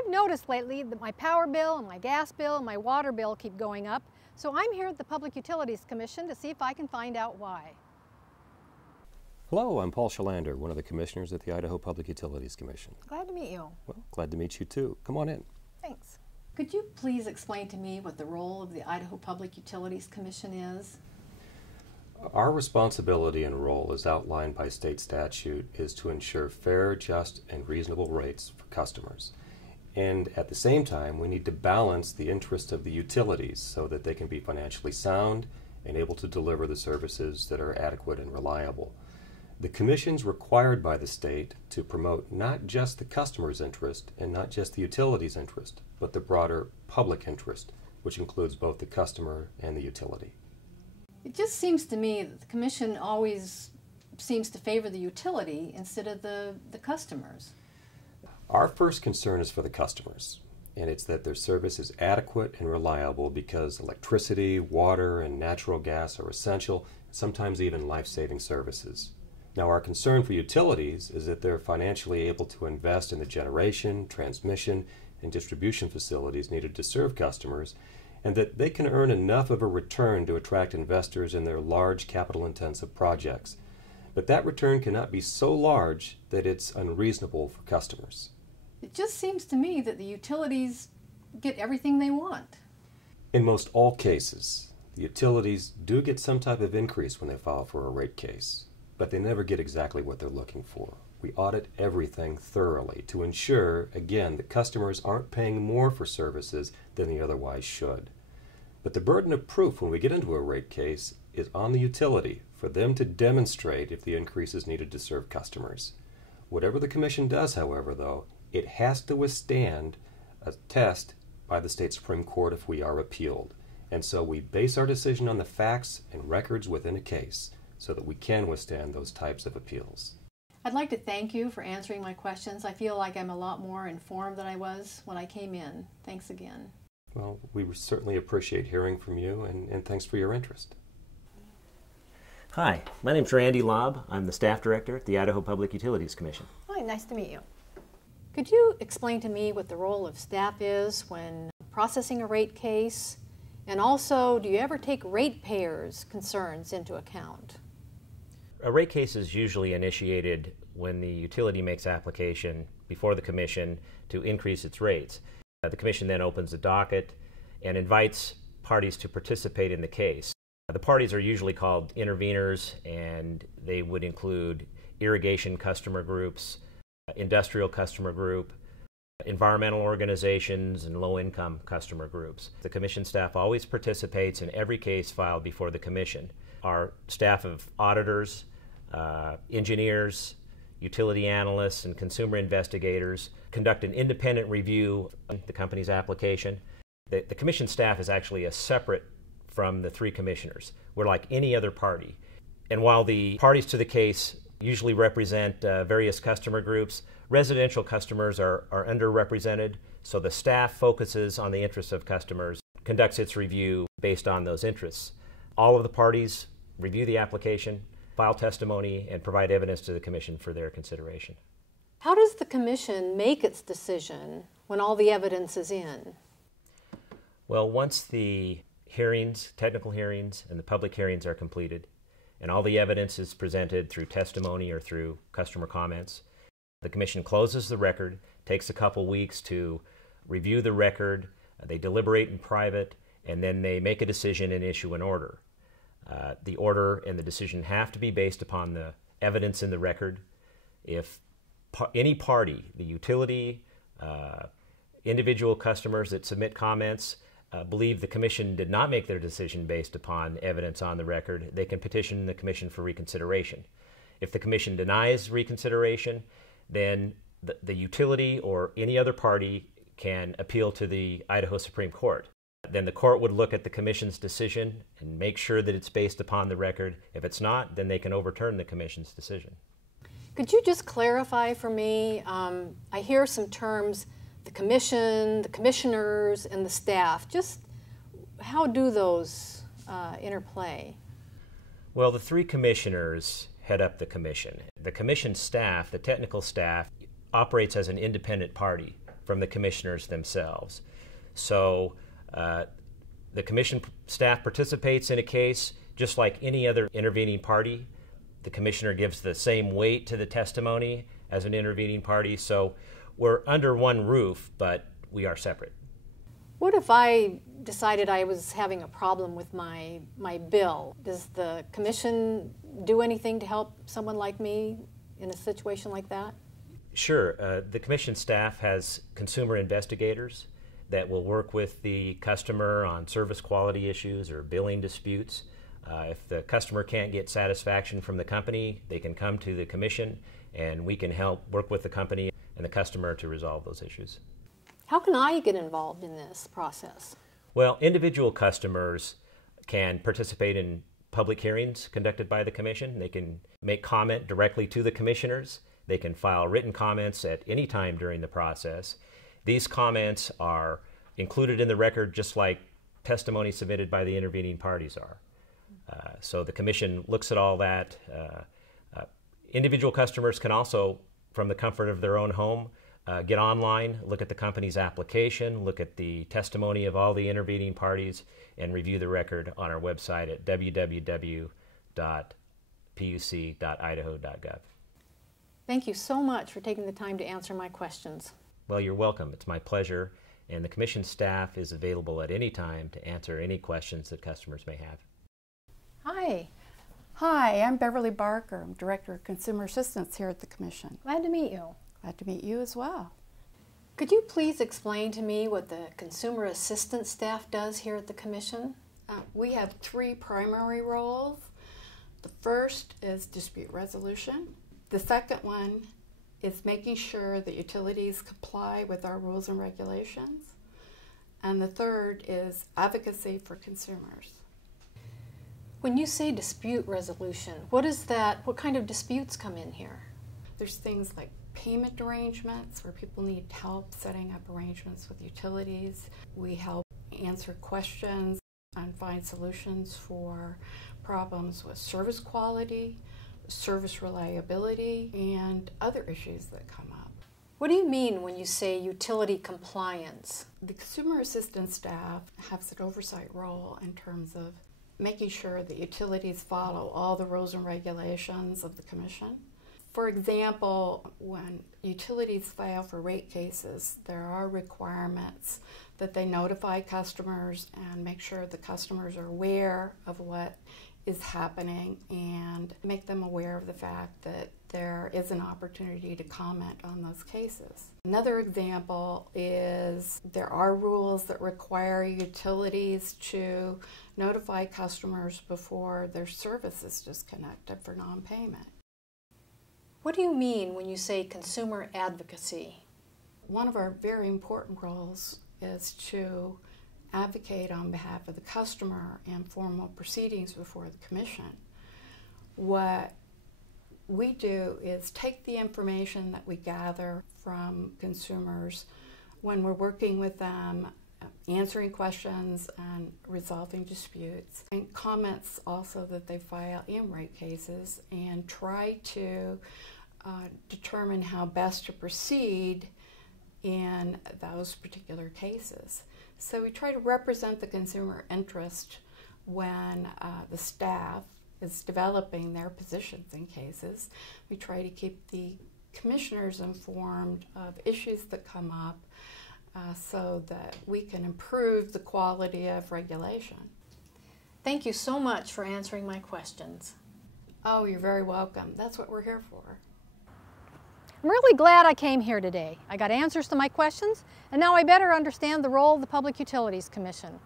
I've noticed lately that my power bill and my gas bill and my water bill keep going up, so I'm here at the Public Utilities Commission to see if I can find out why. Hello, I'm Paul Shalander, one of the commissioners at the Idaho Public Utilities Commission. Glad to meet you. Well, glad to meet you too. Come on in. Thanks. Could you please explain to me what the role of the Idaho Public Utilities Commission is? Our responsibility and role, as outlined by state statute, is to ensure fair, just, and reasonable rates for customers. And at the same time, we need to balance the interests of the utilities so that they can be financially sound and able to deliver the services that are adequate and reliable. The Commission's required by the state to promote not just the customer's interest and not just the utility's interest, but the broader public interest, which includes both the customer and the utility. It just seems to me that the Commission always seems to favor the utility instead of the customers. Our first concern is for the customers, and it's that their service is adequate and reliable because electricity, water, and natural gas are essential, sometimes even life-saving services. Now, our concern for utilities is that they're financially able to invest in the generation, transmission, and distribution facilities needed to serve customers, and that they can earn enough of a return to attract investors in their large capital-intensive projects. But that return cannot be so large that it's unreasonable for customers. It just seems to me that the utilities get everything they want. In most all cases, the utilities do get some type of increase when they file for a rate case, but they never get exactly what they're looking for. We audit everything thoroughly to ensure, again, that customers aren't paying more for services than they otherwise should. But the burden of proof when we get into a rate case is on the utility for them to demonstrate if the increase is needed to serve customers. Whatever the Commission does, however, though, it has to withstand a test by the state Supreme Court if we are appealed. And so we base our decision on the facts and records within a case so that we can withstand those types of appeals. I'd like to thank you for answering my questions. I feel like I'm a lot more informed than I was when I came in. Thanks again. Well, we certainly appreciate hearing from you, and thanks for your interest. Hi, my name's Randy Lobb. I'm the staff director at the Idaho Public Utilities Commission. Hi, nice to meet you. Could you explain to me what the role of staff is when processing a rate case? And also, do you ever take ratepayers' concerns into account? A rate case is usually initiated when the utility makes application before the Commission to increase its rates. The Commission then opens the docket and invites parties to participate in the case. The parties are usually called interveners, and they would include irrigation customer groups, industrial customer group, environmental organizations, and low-income customer groups. The Commission staff always participates in every case filed before the Commission. Our staff of auditors, engineers, utility analysts, and consumer investigators conduct an independent review of the company's application. The Commission staff is actually a separate from the three commissioners. We're like any other party. And while the parties to the case usually represent various customer groups, residential customers are underrepresented, so the staff focuses on the interests of customers, conducts its review based on those interests. All of the parties review the application, file testimony, and provide evidence to the Commission for their consideration. How does the Commission make its decision when all the evidence is in? Well, once the hearings, technical hearings, and the public hearings are completed, and all the evidence is presented through testimony or through customer comments, the Commission closes the record, takes a couple weeks to review the record, they deliberate in private, and then they make a decision and issue an order. The order and the decision have to be based upon the evidence in the record. If any party, the utility, individual customers that submit comments, believe the Commission did not make their decision based upon evidence on the record, they can petition the Commission for reconsideration. If the Commission denies reconsideration, then the utility or any other party can appeal to the Idaho Supreme Court. Then the court would look at the Commission's decision and make sure that it's based upon the record. If it's not, then they can overturn the Commission's decision. Could you just clarify for me, I hear some terms, the Commission, the commissioners, and the staff. Just how do those interplay? Well, the three commissioners head up the Commission. The Commission staff, the technical staff, operates as an independent party from the commissioners themselves. So the commission staff participates in a case just like any other intervening party. The commissioner gives the same weight to the testimony as an intervening party. So we're under one roof, but we are separate. What if I decided I was having a problem with my bill? Does the commission do anything to help someone like me in a situation like that? Sure. The commission staff has consumer investigators that will work with the customer on service quality issues or billing disputes. If the customer can't get satisfaction from the company, they can come to the commission and we can help work with the company and the customer to resolve those issues. How can I get involved in this process? Well, individual customers can participate in public hearings conducted by the commission. They can make comment directly to the commissioners. They can file written comments at any time during the process. These comments are included in the record just like testimony submitted by the intervening parties are. So the commission looks at all that. Individual customers can also, from the comfort of their own home, get online, look at the company's application, look at the testimony of all the intervening parties, and review the record on our website at www.puc.idaho.gov. Thank you so much for taking the time to answer my questions. Well, you're welcome. It's my pleasure. And the commission staff is available at any time to answer any questions that customers may have. Hi. Hi, I'm Beverly Barker. I'm Director of Consumer Assistance here at the Commission. Glad to meet you. Glad to meet you as well. Could you please explain to me what the Consumer Assistance staff does here at the Commission? We have three primary roles. The first is dispute resolution. The second one is making sure that utilities comply with our rules and regulations. And the third is advocacy for consumers. When you say dispute resolution, what is that? What kind of disputes come in here? There's things like payment arrangements where people need help setting up arrangements with utilities. We help answer questions and find solutions for problems with service quality, service reliability, and other issues that come up. What do you mean when you say utility compliance? The Consumer Assistance staff has an oversight role in terms of making sure that utilities follow all the rules and regulations of the Commission. For example, when utilities file for rate cases, there are requirements that they notify customers and make sure the customers are aware of what is happening and make them aware of the fact that there is an opportunity to comment on those cases. Another example is there are rules that require utilities to notify customers before their service is disconnected for non-payment. What do you mean when you say consumer advocacy? One of our very important roles is to advocate on behalf of the customer in formal proceedings before the Commission. What we do is take the information that we gather from consumers when we're working with them, answering questions and resolving disputes, and comments also that they file in rate cases, and try to determine how best to proceed in those particular cases. So we try to represent the consumer interest when the staff is developing their positions in cases. We try to keep the commissioners informed of issues that come up so that we can improve the quality of regulation. Thank you so much for answering my questions. Oh, you're very welcome. That's what we're here for. I'm really glad I came here today. I got answers to my questions, and now I better understand the role of the Public Utilities Commission.